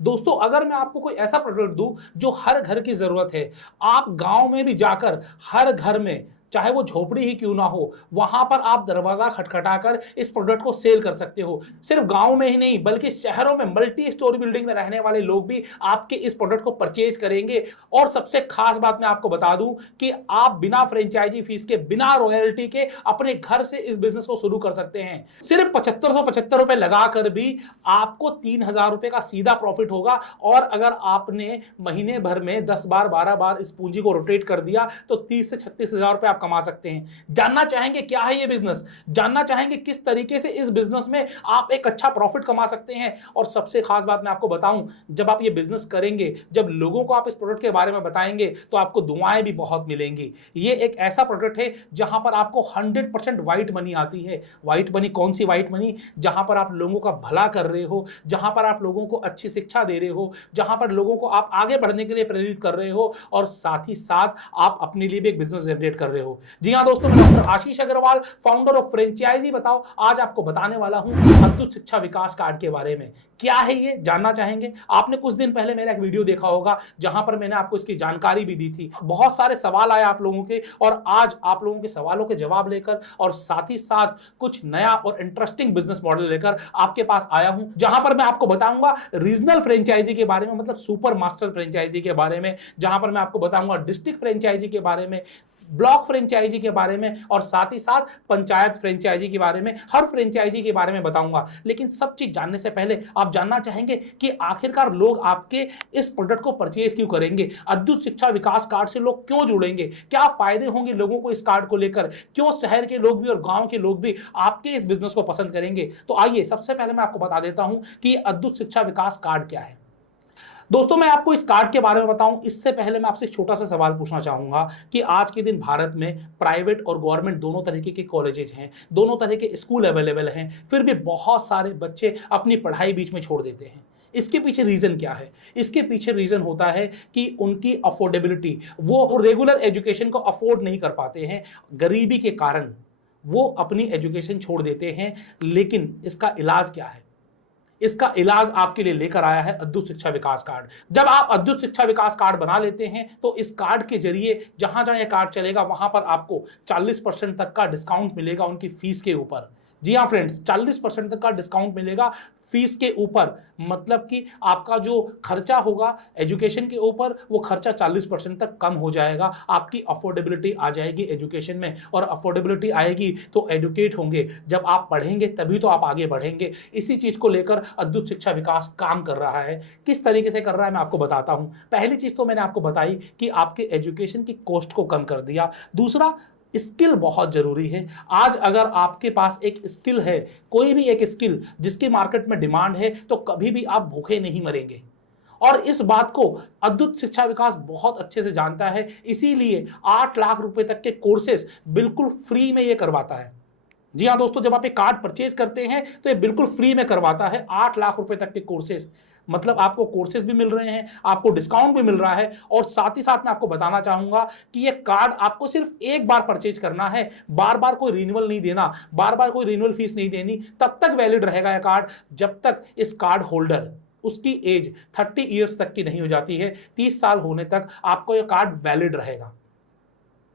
दोस्तों अगर मैं आपको कोई ऐसा प्रोडक्ट दूं जो हर घर की जरूरत है, आप गांव में भी जाकर हर घर में, चाहे वो झोपड़ी ही क्यों ना हो, वहां पर आप दरवाजा खटखटाकर इस प्रोडक्ट को सेल कर सकते हो। सिर्फ गांव में ही नहीं बल्कि शहरों में मल्टी स्टोरी बिल्डिंग में रहने वाले लोग भी आपके इस प्रोडक्ट को परचेज करेंगे। और सबसे खास बात मैं आपको बता दूं कि आप बिना फ्रेंचाइजी फीस के, बिना रॉयल्टी के अपने घर से इस बिजनेस को शुरू कर सकते हैं। सिर्फ 7575 रुपए लगाकर भी आपको 3000 रुपए का सीधा प्रॉफिट होगा। और अगर आपने महीने भर में 10 बार 12 बार इस पूंजी को रोटेट कर दिया तो 30 से 36 हजार रुपए कमा सकते हैं। जानना चाहेंगे क्या है ये बिजनेस, जानना चाहेंगे किस तरीके से इस बिजनेस में आप एक अच्छा प्रॉफिट कमा सकते हैं। और सबसे खास बात मैं आपको बताऊं, जब आप ये बिजनेस करेंगे, जब लोगों को आप इस प्रोडक्ट के बारे में बताएंगे तो आपको दुआएं भी बहुत मिलेंगी। ये एक ऐसा प्रोडक्ट है जहां पर आपको 100% व्हाइट मनी आती है। व्हाइट मनी कौन सी व्हाइट मनी? जहां पर आप लोगों का भला कर रहे हो, जहां पर आप लोगों को अच्छी शिक्षा दे रहे हो, जहां पर लोगों को आप आगे बढ़ने के लिए प्रेरित कर रहे हो और साथ ही साथ आप अपने लिए भी एक बिजनेस जनरेट कर रहे हो। जी हां दोस्तों, मैं doctor Ashish Agrawal, founder of franchise Batao, आज आपको बताने वाला हूं अद्भुत शिक्षा विकास कार्ड के बारे में। क्या है ये, जानना चाहेंगे? आपने कुछ दिन पहले मेरा एक वीडियो देखा होगा जहां पर मैंने आपको इसकी जानकारी भी दी थी। बहुत सारे सवाल आए आप लोगों के और आज आप लोगों के सवालों के जवाब लेकर और साथ ही साथ कुछ नया और इंटरेस्टिंग बिजनेस मॉडल लेकर आपके पास आया हूं, जहां पर मैं आपको बताऊंगा रीजनल फ्रेंचाइजी के बारे में, मतलब सुपर मास्टर फ्रेंचाइजी के बारे में, जहां पर मैं आपको बताऊंगा डिस्ट्रिक्ट फ्रेंचाइजी के बारे में, ब्लॉक फ्रेंचाइजी के बारे में और साथ ही साथ पंचायत फ्रेंचाइजी के बारे में, हर फ्रेंचाइजी के बारे में बताऊंगा। लेकिन सब चीज जानने से पहले आप जानना चाहेंगे कि आखिरकार लोग आपके इस प्रोडक्ट को परचेज क्यों करेंगे, अद्भुत शिक्षा विकास कार्ड से लोग क्यों जुड़ेंगे, क्या फायदे होंगे लोगों को इस कार्ड को लेकर, क्यों शहर के लोग भी और गांव के लोग भी आपके इस बिजनेस को पसंद करेंगे। तो आइए सबसे पहले मैं आपको बता देता हूं कि अद्भुत शिक्षा विकास कार्ड क्या है। दोस्तों मैं आपको इस कार्ड के बारे में बताऊं इससे पहले मैं आपसे एक छोटा सा सवाल पूछना चाहूंगा कि आज के दिन भारत में प्राइवेट और गवर्नमेंट दोनों तरीके के कॉलेजेस हैं, दोनों तरह के स्कूल अवेलेबल हैं, फिर भी बहुत सारे बच्चे अपनी पढ़ाई बीच में छोड़ देते हैं। इसके पीछे रीजन क्या है? इसके पीछे रीजन होता है कि उनकी अफोर्डेबिलिटी, वो रेगुलर एजुकेशन को अफोर्ड नहीं कर पाते हैं, गरीबी के कारण वो अपनी एजुकेशन छोड़ देते हैं। लेकिन इसका इलाज क्या है? इसका इलाज आपके लिए लेकर आया है अद्भुत शिक्षा विकास कार्ड। जब आप अद्भुत शिक्षा विकास कार्ड बना लेते हैं तो इस कार्ड के जरिए जहां जहां यह कार्ड चलेगा वहां पर आपको 40% तक का डिस्काउंट मिलेगा उनकी फीस के ऊपर। जी हाँ फ्रेंड्स, 40% तक का डिस्काउंट मिलेगा फीस के ऊपर। मतलब कि आपका जो खर्चा होगा एजुकेशन के ऊपर, वो खर्चा 40% तक कम हो जाएगा। आपकी अफोर्डेबिलिटी आ जाएगी एजुकेशन में, और अफोर्डेबिलिटी आएगी तो एडुकेट होंगे। जब आप पढ़ेंगे तभी तो आप आगे बढ़ेंगे। इसी चीज को लेकर अद्भुत शिक्षा विकास काम कर रहा है। किस तरीके से कर रहा है मैं आपको बताता हूं। पहली चीज तो मैंने आपको बताई कि आपके एजुकेशन की कॉस्ट को कम कर दिया। दूसरा, स्किल बहुत जरूरी है। आज अगर आपके पास एक स्किल है, कोई भी एक स्किल जिसकी मार्केट में डिमांड है, तो कभी भी आप भूखे नहीं मरेंगे। और इस बात को अद्भुत शिक्षा विकास बहुत अच्छे से जानता है, इसीलिए 8 लाख रुपए तक के कोर्सेस बिल्कुल फ्री में ये करवाता है। जी हाँ दोस्तों, जब आप एक कार्ड परचेज करते हैं तो ये बिल्कुल फ्री में करवाता है 8 लाख रुपए तक के कोर्सेज। मतलब आपको कोर्सेज भी मिल रहे हैं, आपको डिस्काउंट भी मिल रहा है, और साथ ही साथ मैं आपको बताना चाहूंगा कि ये कार्ड आपको सिर्फ एक बार परचेज करना है, बार बार कोई रिन्यूअल नहीं देना, बार बार कोई रिन्यूअल फीस नहीं देनी। तब तक वैलिड रहेगा यह कार्ड जब तक इस कार्ड होल्डर, उसकी एज 30 ईयर्स तक की नहीं हो जाती है। 30 साल होने तक आपको यह कार्ड वैलिड रहेगा।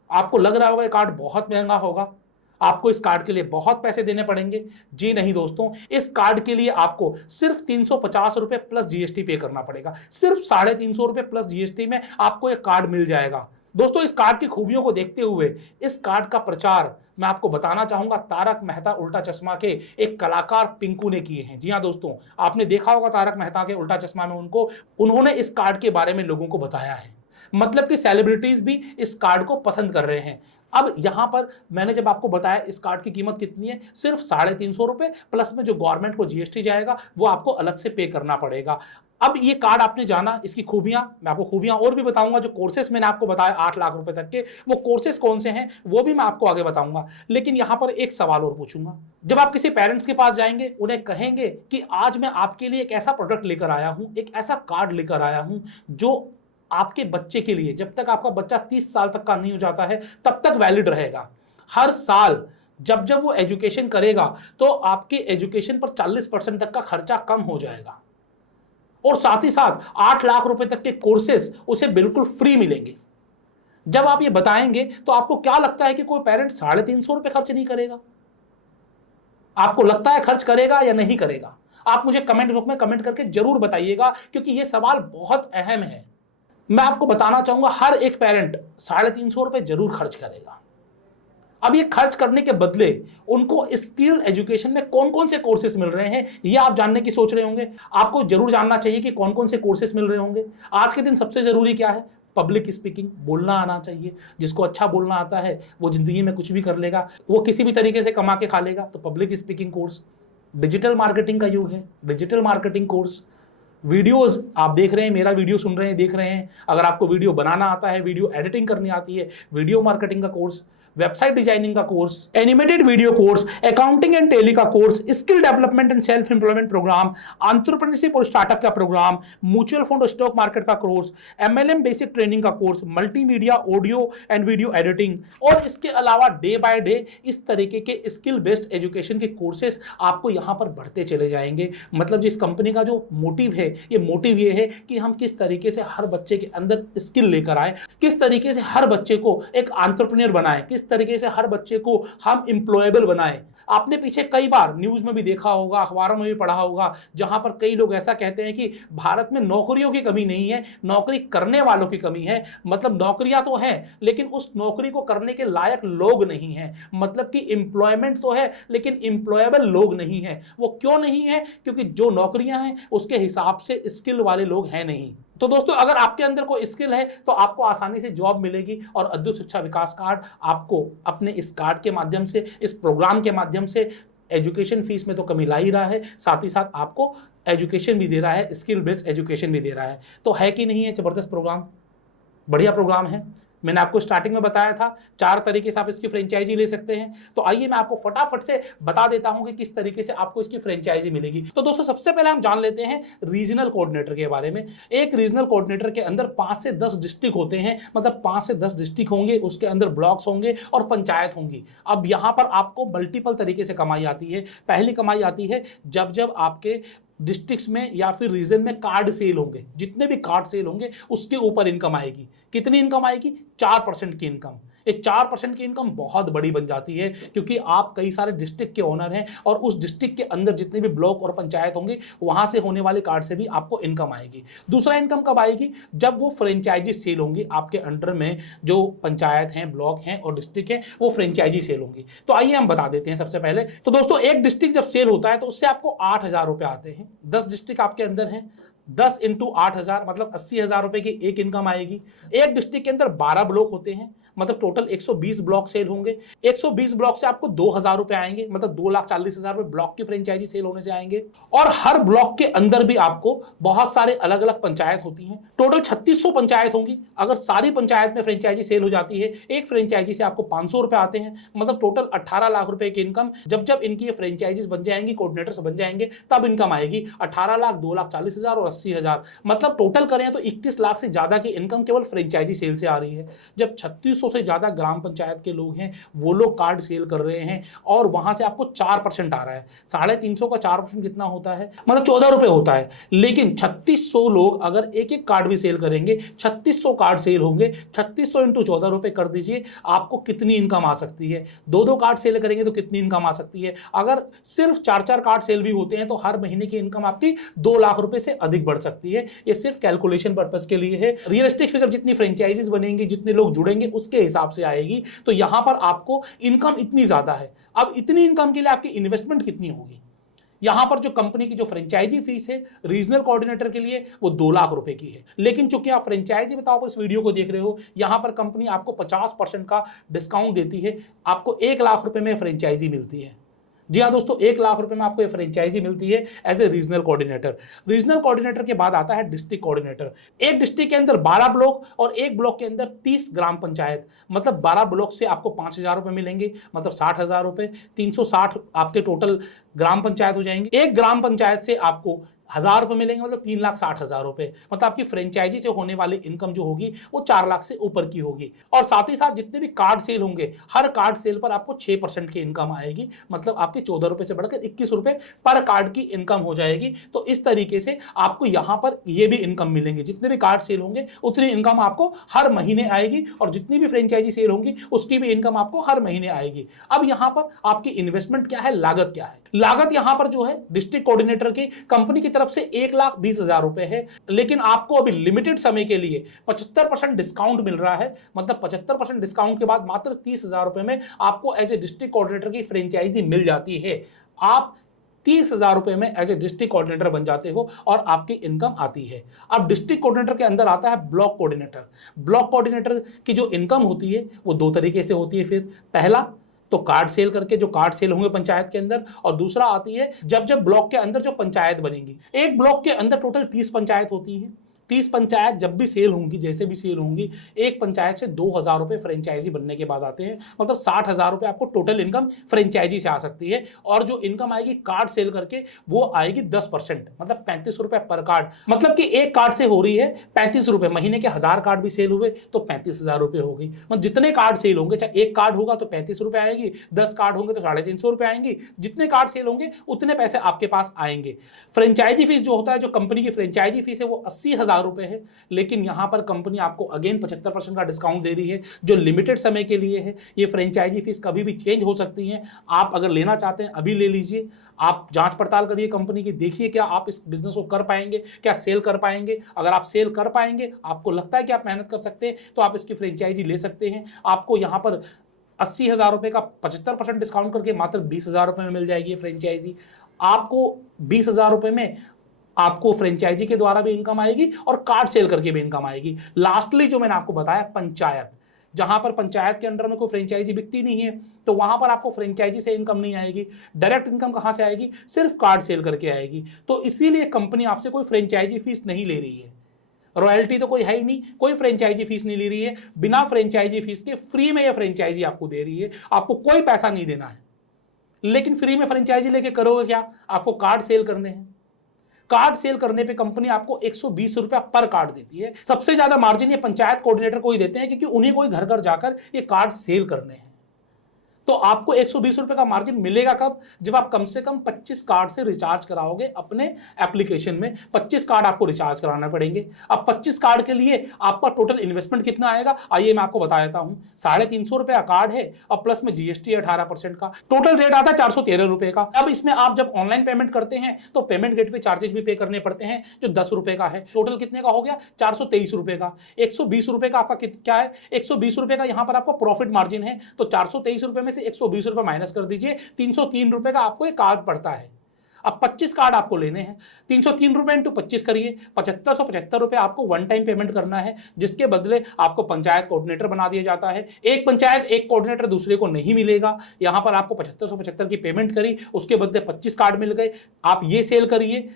आपको लग रहा होगा यह कार्ड बहुत महंगा होगा, आपको इस कार्ड के लिए बहुत पैसे देने पड़ेंगे। जी नहीं दोस्तों, इस कार्ड के लिए आपको सिर्फ 350 रुपए प्लस जीएसटी पे करना पड़ेगा। सिर्फ 350 रुपए प्लस जीएसटी में आपको यह कार्ड मिल जाएगा। दोस्तों इस कार्ड की खूबियों को देखते हुए इस कार्ड का प्रचार मैं आपको बताना चाहूंगा तारक मेहता उल्टा चश्मा के एक कलाकार पिंकू ने किए हैं। जी हाँ दोस्तों, आपने देखा होगा तारक मेहता के उल्टा चश्मा में उन्होंने इस कार्ड के बारे में लोगों को बताया है। मतलब कि सेलिब्रिटीज भी इस कार्ड को पसंद कर रहे हैं। अब यहां पर मैंने जब आपको बताया इस कार्ड की कीमत कितनी है, सिर्फ 350 रुपए, प्लस में जो गवर्नमेंट को जीएसटी जाएगा वो आपको अलग से पे करना पड़ेगा। अब ये कार्ड आपने जाना, इसकी खूबियां मैं आपको खूबियां और भी बताऊंगा। जो कोर्सेस मैंने आपको बताया 8 लाख रुपए तक के, वो कोर्सेस कौन से हैं वो भी मैं आपको आगे बताऊंगा। लेकिन यहां पर एक सवाल और पूछूंगा। जब आप किसी पेरेंट्स के पास जाएंगे, उन्हें कहेंगे कि आज मैं आपके लिए एक ऐसा प्रोडक्ट लेकर आया हूं, एक ऐसा कार्ड लेकर आया हूं जो आपके बच्चे के लिए, जब तक आपका बच्चा 30 साल तक का नहीं हो जाता है तब तक वैलिड रहेगा। हर साल जब जब वो एजुकेशन करेगा तो आपके एजुकेशन पर 40% तक का खर्चा कम हो जाएगा। और साथ ही साथ 8 लाख रुपए तक के कोर्सेस उसे बिल्कुल फ्री मिलेंगे। जब आप ये बताएंगे तो आपको क्या लगता है कि कोई पेरेंट 350 रुपए खर्च नहीं करेगा? आपको लगता है खर्च करेगा या नहीं करेगा? आप मुझे कमेंट बॉक्स में कमेंट करके जरूर बताइएगा, क्योंकि यह सवाल बहुत अहम है। मैं आपको बताना चाहूंगा, हर एक पेरेंट 350 रुपए जरूर खर्च करेगा। अब ये खर्च करने के बदले उनको स्किल एजुकेशन में कौन कौन से कोर्सेज मिल रहे हैं, ये आप जानने की सोच रहे होंगे। आपको जरूर जानना चाहिए कि कौन कौन से कोर्सेज मिल रहे होंगे। आज के दिन सबसे जरूरी क्या है? पब्लिक स्पीकिंग, बोलना आना चाहिए। जिसको अच्छा बोलना आता है वो जिंदगी में कुछ भी कर लेगा, वो किसी भी तरीके से कमा के खा लेगा। तो public speaking course, digital marketing का युग है, डिजिटल मार्केटिंग कोर्स, वीडियोस आप देख रहे हैं, मेरा वीडियो सुन रहे हैं, देख रहे हैं, अगर आपको वीडियो बनाना आता है, वीडियो एडिटिंग करनी आती है, वीडियो मार्केटिंग का कोर्स, वेबसाइट डिजाइनिंग का course, animated video course, accounting and Tally का course, skill development and self employment programme, entrepreneurship और स्टार्टअप का प्रोग्राम, म्यूचुअल फंड और स्टॉक मार्केट का कोर्स, एमएलएम बेसिक ट्रेनिंग का course, multimedia audio and video editing, और इसके अलावा day by day इस तरीके के स्किल बेस्ड एजुकेशन के कोर्सेस आपको यहां पर बढ़ते चले जाएंगे। मतलब जिस कंपनी का जो मोटिव है, ये मोटिव ये है कि हम किस तरीके से हर बच्चे के अंदर स्किल लेकर आए, किस तरीके से हर बच्चे को एक एंटरप्रेन्योर बनाए, किस तरीके से हर बच्चे को हम एम्प्लॉयबल बनाए। आपने पीछे कई बार न्यूज में भी देखा होगा, अखबारों में भी पढ़ा होगा, जहां पर कई लोग ऐसा कहते हैं कि भारत में नौकरियों की कमी नहीं है, नौकरी करने वालों की कमी है। मतलब नौकरियां तो हैं, लेकिन उस नौकरी को करने के लायक लोग नहीं हैं। मतलब कि एम्प्लॉयमेंट तो है, लेकिन एम्प्लॉयबल लोग नहीं है। वो क्यों नहीं है? क्योंकि जो नौकरियां हैं उसके हिसाब से स्किल वाले लोग हैं नहीं। तो दोस्तों, अगर आपके अंदर कोई स्किल है तो आपको आसानी से जॉब मिलेगी, और अद्भुत शिक्षा विकास कार्ड आपको अपने इस कार्ड के माध्यम से, इस प्रोग्राम के माध्यम से एजुकेशन फीस में तो कमी ला ही रहा है, साथ ही साथ आपको एजुकेशन भी दे रहा है, स्किल बेस्ड एजुकेशन भी दे रहा है। तो है कि नहीं है जबरदस्त प्रोग्राम? बढ़िया प्रोग्राम है। मैंने आपको स्टार्टिंग में बताया था 4 तरीके से आप इसकी फ्रेंचाइजी ले सकते हैं। तो आइए मैं आपको फटाफट से बता देता हूं कि किस तरीके से आपको इसकी फ्रेंचाइजी मिलेगी। तो दोस्तों, सबसे पहले हम जान लेते हैं रीजनल कोऑर्डिनेटर के बारे में। एक रीजनल कोऑर्डिनेटर के अंदर 5 से 10 डिस्ट्रिक्ट होते हैं। मतलब 5 से 10 डिस्ट्रिक्ट होंगे, उसके अंदर ब्लॉक्स होंगे और पंचायत होंगी। अब यहां पर आपको मल्टीपल तरीके से कमाई आती है। पहली कमाई आती है जब जब आपके डिस्ट्रिक्ट्स में या फिर रीजन में कार्ड सेल होंगे। जितने भी कार्ड सेल होंगे उसके ऊपर इनकम आएगी। कितनी इनकम आएगी? 4% की इनकम। ये 4% की इनकम बहुत बड़ी बन जाती है, क्योंकि आप कई सारे डिस्ट्रिक्ट के ओनर हैं और उस डिस्ट्रिक्ट के अंदर जितने भी ब्लॉक और पंचायत होंगे वहां से होने वाले कार्ड से भी आपको इनकम आएगी। दूसरा इनकम कब आएगी? जब वो फ्रेंचाइजी सेल होंगी, आपके अंडर में जो पंचायत हैं, ब्लॉक हैं और डिस्ट्रिक्ट हैं, वो फ्रेंचाइजी सेल होंगी। तो आइए हम बता देते हैं सबसे पहले। तो दोस्तों, एक डिस्ट्रिक्ट जब सेल होता है तो उससे आपको 8,000 रुपए आते हैं। 10 डिस्ट्रिक्ट आपके अंदर हैं, 10 × 8,000 मतलब 80,000 रुपए की एक इनकम आएगी। एक डिस्ट्रिक्ट के अंदर 12 ब्लॉक होते हैं, मतलब टोटल 120 ब्लॉक सेल होंगे। 120 ब्लॉक से आपको 2,000 रुपए आएंगे, मतलब 2,40,000 रुपए ब्लॉक की फ्रेंचाइजी सेल होने से आएंगे। और हर ब्लॉक के अंदर भी आपको बहुत सारे अलग अलग पंचायत होती हैं। टोटल 3600 पंचायत होंगी। अगर सारी पंचायत में फ्रेंचाइजी सेल हो जाती है, एक फ्रेंचाइजी से आपको 500 रुपए आते हैं, मतलब टोटल 18 लाख रुपए की इनकम। जब जब इनकी फ्रेंचाइजीज बन जाएंगी, कोऑर्डिनेटर्स बन जाएंगे, तब इनकम आएगी 18 लाख, 2,40,000 और 80,000। मतलब टोटल करें तो 21 लाख से ज्यादा की इनकम केवल फ्रेंचाइजी सेल से आ रही है। जब 3600 से ज्यादा ग्राम पंचायत के लोग हैं, वो लोग कार्ड सेल कर रहे हैं और वहां से आपको 4% आ रहा है। 350 का 4% कितना होता है? मतलब 14 रुपए होता है। लेकिन 3600 लोग अगर एक एक कार्ड भी सेल करेंगे, 3600 कार्ड सेल होंगे, 3600 × 14 रुपए कर दीजिए, आपको कितनी इनकम आ सकती है? 2-2 कार्ड सेल करेंगे तो कितनी इनकम आ सकती है? अगर सिर्फ 4-4 कार्ड सेल भी होते हैं तो हर महीने की इनकम आपकी 2 लाख रुपए से अधिक बढ़ सकती है। ये सिर्फ कैलकुलेशन पर्पस के लिए है। रियलिस्टिक फिगर जितनी फ्रेंचाइजीज बनेंगी, जितने लोग जुड़ेंगे, उसके हिसाब से आएगी। तो यहां पर आपको इनकम इतनी ज्यादा है। अब इतनी इनकम के लिए आपकी इन्वेस्टमेंट कितनी होगी? यहां पर जो कंपनी की जो फ्रेंचाइजी फीस है रीजनल कोऑर्डिनेटर के लिए, वो 2 लाख रुपए की है। लेकिन चूंकि आप फ्रेंचाइजी बताओ पर इस वीडियो को देख रहे हो, यहां पर कंपनी आपको 50% का डिस्काउंट देती है। आपको 1 लाख रुपए में फ्रेंचाइजी मिलती है। जी हाँ दोस्तों, 1 लाख रुपए में आपको ये फ्रेंचाइजी मिलती है as a regional coordinator. Regional coordinator के बाद आता है डिस्ट्रिक्ट कोऑर्डिनेटर। एक डिस्ट्रिक्ट के अंदर 12 ब्लॉक और एक ब्लॉक के अंदर 30 ग्राम पंचायत, मतलब 12 ब्लॉक से आपको 5,000 रुपए मिलेंगे, मतलब 60,000 रुपए। 360 आपके टोटल ग्राम पंचायत हो जाएंगे। एक ग्राम पंचायत से आपको ₹1,000 मिलेंगे मतलब 3,60,000 रुपए, मतलब आपकी फ्रेंचाइजी से होने वाली इनकम जो होगी वो 4 लाख से ऊपर की होगी। और साथ ही साथ जितने भी कार्ड सेल होंगे, हर कार्ड सेल पर आपको 6% की इनकम आएगी, मतलब आपके ₹14 से बढ़कर ₹21 पर कार्ड की इनकम हो जाएगी। तो इस तरीके से आपको यहाँ पर ये भी इनकम मिलेंगे, जितने भी कार्ड सेल होंगे उतनी इनकम आपको हर महीने आएगी, और जितनी भी फ्रेंचाइजी सेल होंगी उसकी भी इनकम आपको हर महीने आएगी। अब यहाँ पर आपकी इन्वेस्टमेंट क्या है, लागत क्या है? लागत यहाँ पर जो है डिस्ट्रिक्ट कोऑर्डिनेटर की कंपनी की तरफ से 1,20,000 रुपए है, लेकिन आपको अभी लिमिटेड समय के लिए 75% डिस्काउंट मिल रहा है, मतलब 75% डिस्काउंट के बाद मात्र 30,000 रुपए में आपको एज ए डिस्ट्रिक्ट कोऑर्डिनेटर की फ्रेंचाइजी मिल जाती है। आप 30,000 रुपए में एज ए डिस्ट्रिक्ट कोऑर्डिनेटर बन जाते हो और आपकी इनकम आती है। अब डिस्ट्रिक्ट कोऑर्डिनेटर के अंदर आता है ब्लॉक कोऑर्डिनेटर। ब्लॉक कोऑर्डिनेटर की जो इनकम होती है वो दो तरीके से होती है। फिर पहला तो कार्ड सेल करके, जो कार्ड सेल होंगे पंचायत के अंदर, और दूसरा आती है जब जब ब्लॉक के अंदर जो पंचायत बनेंगी। एक ब्लॉक के अंदर टोटल 30 पंचायत होती हैं। 30 पंचायत जब भी सेल होंगी, जैसे भी सेल होंगी, एक पंचायत से 2,000 रुपए फ्रेंचाइजी बनने के बाद आते हैं, मतलब 60,000 रुपए आपको टोटल इनकम फ्रेंचाइजी से आ सकती है। और जो इनकम आएगी कार्ड सेल करके वो आएगी 10%, मतलब 35 रुपए पर कार्ड, मतलब कि एक कार्ड से हो रही है 35 रुपए। महीने के 1000 कार्ड भी सेल हुए तो 35,000 रुपए हो गई। मतलब जितने कार्ड सेल होंगे, चाहे एक कार्ड होगा तो 35 रुपए आएगी, 10 कार्ड होंगे तो 350 रुपए आएंगी, जितने कार्ड सेल होंगे उतने पैसे आपके पास आएंगे। फ्रेंचाइजी फीस जो होता है, जो कंपनी की फ्रेंचाइजी फीस है, वो 80,000 रुपए है, लेकिन यहां पर कंपनी आपको अगेन 75% का डिस्काउंट दे रही है, जो लिमिटेड समय के लिए है। ये फ्रेंचाइजी फीस कभी भी चेंज हो सकती है। आप अगर लेना चाहते हैं अभी ले लीजिए। आप जांच पड़ताल करिए कंपनी की, देखिए क्या आप इस बिजनेस को कर पाएंगे, क्या सेल कर पाएंगे। अगर आप सेल कर पाएंगे, आपको लगता है कि आप मेहनत कर सकते हैं, तो आप इसकी फ्रेंचाइजी ले सकते हैं। आपको यहां पर 80,000 रुपए का 75% डिस्काउंट करके मात्र 20,000 रुपए में मिल जाएगी फ्रेंचाइजी। आपको 20,000 रुपए में आपको फ्रेंचाइजी के द्वारा भी इनकम आएगी और कार्ड सेल करके भी इनकम आएगी। लास्टली जो मैंने आपको बताया, पंचायत, जहां पर पंचायत के अंडर में कोई फ्रेंचाइजी बिकती नहीं है, तो वहां पर आपको फ्रेंचाइजी से इनकम नहीं आएगी। डायरेक्ट इनकम कहां से आएगी? सिर्फ कार्ड सेल करके आएगी। तो इसीलिए कंपनी आपसे कोई फ्रेंचाइजी फीस नहीं ले रही है। रॉयल्टी तो कोई है ही नहीं, कोई फ्रेंचाइजी फीस नहीं ले रही है। बिना फ्रेंचाइजी फीस के फ्री में यह फ्रेंचाइजी आपको दे रही है। आपको कोई पैसा नहीं देना है, लेकिन फ्री में फ्रेंचाइजी लेके करोगे क्या? आपको कार्ड सेल करने हैं। कार्ड सेल करने पे कंपनी आपको 120 रुपया पर कार्ड देती है। सबसे ज्यादा मार्जिन ये पंचायत कोऑर्डिनेटर को ही देते हैं, क्योंकि उन्हें कोई घर घर जाकर ये कार्ड सेल करने हैं। तो आपको 120 रुपए का मार्जिन मिलेगा कब? जब आप कम से कम 25 कार्ड से रिचार्ज कराओगे अपने एप्लीकेशन में। 25 कार्ड आपको रिचार्ज कराना पड़ेंगे। अब 25 कार्ड के लिए आपका टोटल इन्वेस्टमेंट कितना आएगा, आइए मैं आपको बता देता हूं। 350 रुपए का कार्ड है और प्लस में जीएसटी 18% का, टोटल रेट आता है 413 रुपए का। अब इसमें आप जब ऑनलाइन पेमेंट करते हैं तो पेमेंट गेटवे चार्जेस भी पे करने पड़ते हैं, जो 10 रुपए का है। टोटल कितने का हो गया? 423 रुपए का। 120 रुपए का आपका क्या है? 120 रुपए का यहां पर आपको प्रॉफिट मार्जिन है। तो 423 रुपए में से 120 रुपए माइनस कर दीजिए, 303 रुपए का आपको एक कार्ड पड़ता है। अब 25 कार्ड आपको लेने हैं, 303 रुपए इंटू 25 करिए, 7575 रुपए आपको वन टाइम पेमेंट करना है, जिसके बदले आपको पंचायत कोऑर्डिनेटर बना दिया जाता है। एक पंचायत एक कोऑर्डिनेटर दूसरे को नहीं मिलेगा। यहां पर आपको 7575 की पेमेंट करी, उसके बदले 25 कार्ड मिल गए। आप ये सेल करिए,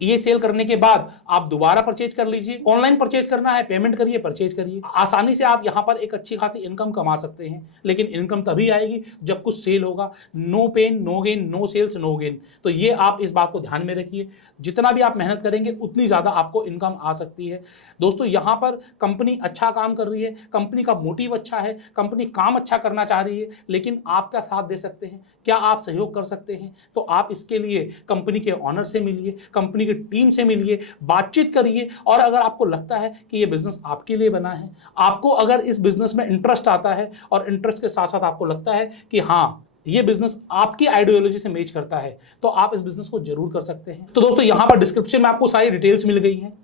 ये सेल करने के बाद आप दोबारा परचेज कर लीजिए। ऑनलाइन परचेज करना है, पेमेंट करिए, परचेज करिए। आसानी से आप यहां पर एक अच्छी खासी इनकम कमा सकते हैं, लेकिन इनकम तभी आएगी जब कुछ सेल होगा। No pain no gain, no sales no gain. तो ये आप इस बात को ध्यान में रखिए। जितना भी आप मेहनत करेंगे उतनी ज्यादा आपको इनकम आ सकती है। दोस्तों, यहां पर कंपनी अच्छा काम कर रही है, कंपनी का मोटिव अच्छा है, कंपनी काम अच्छा करना चाह रही है, लेकिन आप क्या साथ दे सकते हैं? क्या आप सहयोग कर सकते हैं? तो आप इसके लिए कंपनी के ऑनर से मिलिए, कंपनी की टीम से मिलिए, बातचीत करिए। और अगर आपको लगता है कि ये बिजनेस आपके लिए बना है, आपको अगर इस बिजनेस में इंटरेस्ट आता है और इंटरेस्ट के साथ साथ आपको लगता है कि हाँ ये बिजनेस आपकी आइडियोलॉजी से मैच करता है, तो आप इस बिजनेस को जरूर कर सकते हैं। तो दोस्तों, यहां पर डिस्क्रिप्शन में आपको सारी डिटेल्स मिल गई हैं।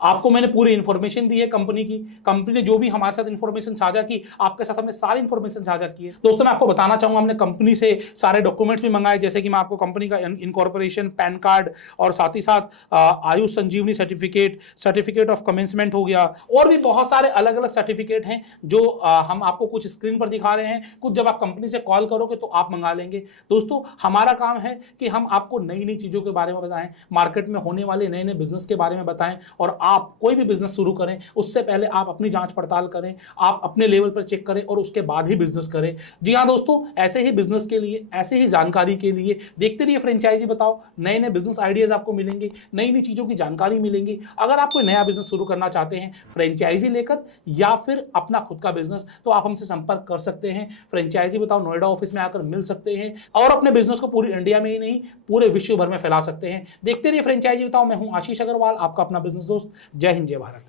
आपको मैंने पूरी इन्फॉर्मेशन दी है कंपनी की। कंपनी ने जो भी हमारे साथ इन्फॉर्मेशन साझा की, आपके साथ हमने सारी इन्फॉर्मेशन साझा की है। दोस्तों, मैं आपको बताना चाहूंगा, हमने कंपनी से सारे डॉक्यूमेंट्स भी मंगाए, जैसे कि मैं आपको कंपनी का इनकॉर्पोरेशन, पैन कार्ड, और साथ ही साथ आयुष संजीवनी सर्टिफिकेट, सर्टिफिकेट ऑफ कमेंसमेंट हो गया, और भी बहुत सारे अलग अलग सर्टिफिकेट हैं जो हम आपको कुछ स्क्रीन पर दिखा रहे हैं, कुछ जब आप कंपनी से कॉल करोगे तो आप मंगा लेंगे। दोस्तों, हमारा काम है कि हम आपको नई नई चीजों के बारे में बताएं, मार्केट में होने वाले नए नए बिजनेस के बारे में बताएं, और आप कोई भी बिजनेस शुरू करें उससे पहले आप अपनी जांच पड़ताल करें, आप अपने लेवल पर चेक करें और उसके बाद ही बिजनेस करें। जी हाँ दोस्तों, ऐसे ही बिजनेस के लिए, ऐसे ही जानकारी के लिए देखते रहिए फ्रेंचाइजी बताओ। नए नए बिजनेस आइडियाज आपको मिलेंगे, नई नई चीजों की जानकारी मिलेंगी। अगर आप कोई नया बिजनेस शुरू करना चाहते हैं फ्रेंचाइजी लेकर या फिर अपना खुद का बिजनेस, तो आप हमसे संपर्क कर सकते हैं। फ्रेंचाइजी बताओ नोएडा ऑफिस में आकर मिल सकते हैं और अपने बिजनेस को पूरी इंडिया में ही नहीं पूरे विश्व भर में फैला सकते हैं। देखते रहिए फ्रेंचाइजी बताओ। मैं हूं आशीष अग्रवाल, आपका अपना बिजनेस दोस्त। जय हिंद, जय भारत।